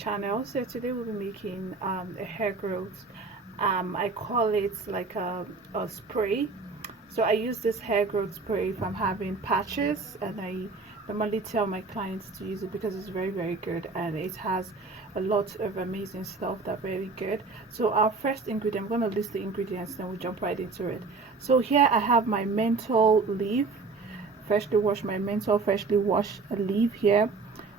channel. So today we'll be making a hair growth, I call it like a spray. So I use this hair growth spray if I'm having patches, and I normally tell my clients to use it because it's very good, and it has a lot of amazing stuff that are very good. So our first ingredient, I'm going to list the ingredients, then we'll jump right into it. So here I have my menthol leaf, freshly washed, my menthol freshly washed leaf here.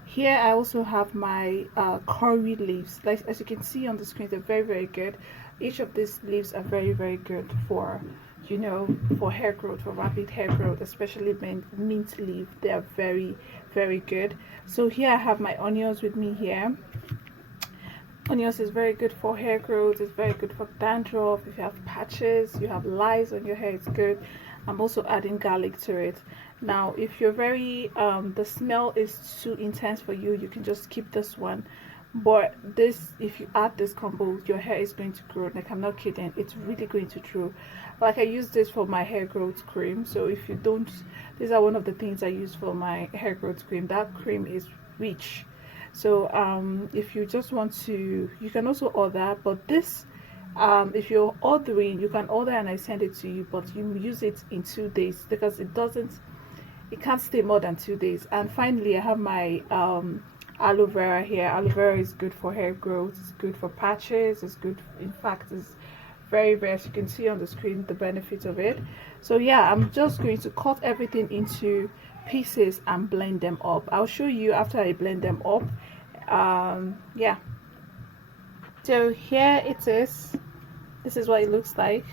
Here I also have my curry leaves. Like as you can see on the screen, they're very good. Each of these leaves are very good for, you know, for hair growth, for rapid hair growth, especially mint leaf. They are very good. So here I have my onions with me here. Onions is very good for hair growth. It's very good for dandruff. If you have patches, you have lice on your hair, it's good. I'm also adding garlic to it. Now if you're very the smell is too intense for you, you can just skip this one. But this, if you add this combo, your hair is going to grow. Like, I'm not kidding, it's really going to grow. Like, I use this for my hair growth cream. So if you don't, these are one of the things I use for my hair growth cream. That cream is rich. So if you just want to, you can also order, but this if you're ordering, you can order and I send it to you, but you use it in 2 days because it can't stay more than 2 days. And finally, I have my aloe vera here. Aloe vera is good for hair growth, it's good for patches, it's good, in fact it's very as you can see on the screen, the benefits of it. So yeah, I'm just going to cut everything into pieces and blend them up. I'll show you after I blend them up. Yeah, so here it is. This is what it looks like.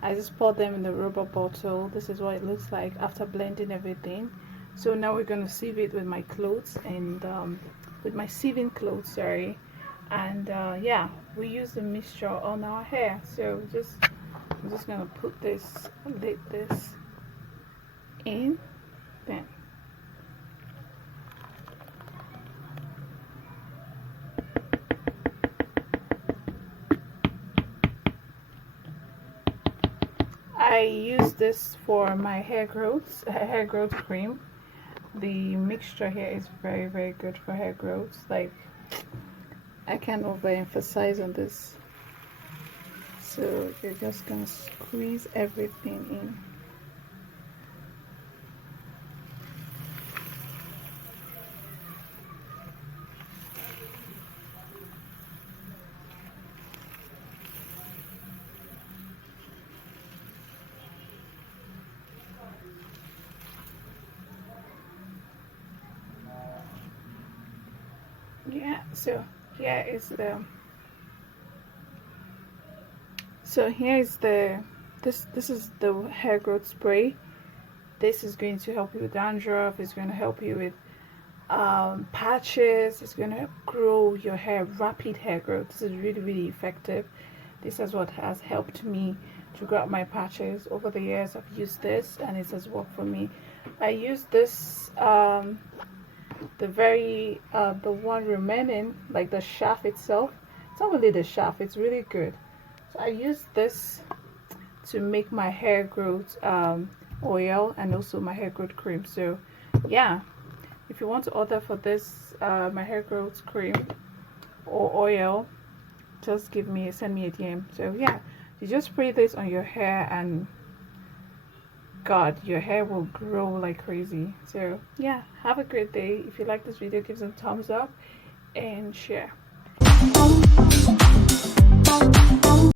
I just poured them in the rubber bottle. This is what it looks like after blending everything. So now we're going to sieve it with my clothes and with my sieving clothes, sorry. And yeah, we use the mixture on our hair. So I'm just going to put this, lid this in, then I use this for my hair growth cream. The mixture here is very good for hair growth. Like, I can't overemphasize on this. So you're just gonna squeeze everything in. Yeah, so here is the this is the hair growth spray. This is going to help you with dandruff, it's going to help you with patches, it's going to grow your hair, rapid hair growth. This is really effective. This is what has helped me to grow out my patches over the years. I've used this and it has worked for me. I use this the one remaining, like the shaft itself. It's not really the shaft, it's really good. So I use this to make my hair growth oil and also my hair growth cream. So yeah, if you want to order for this my hair growth cream or oil, just send me a DM. So yeah, you just spray this on your hair and God, your hair will grow like crazy. So yeah, have a great day. If you like this video, give some thumbs up and share.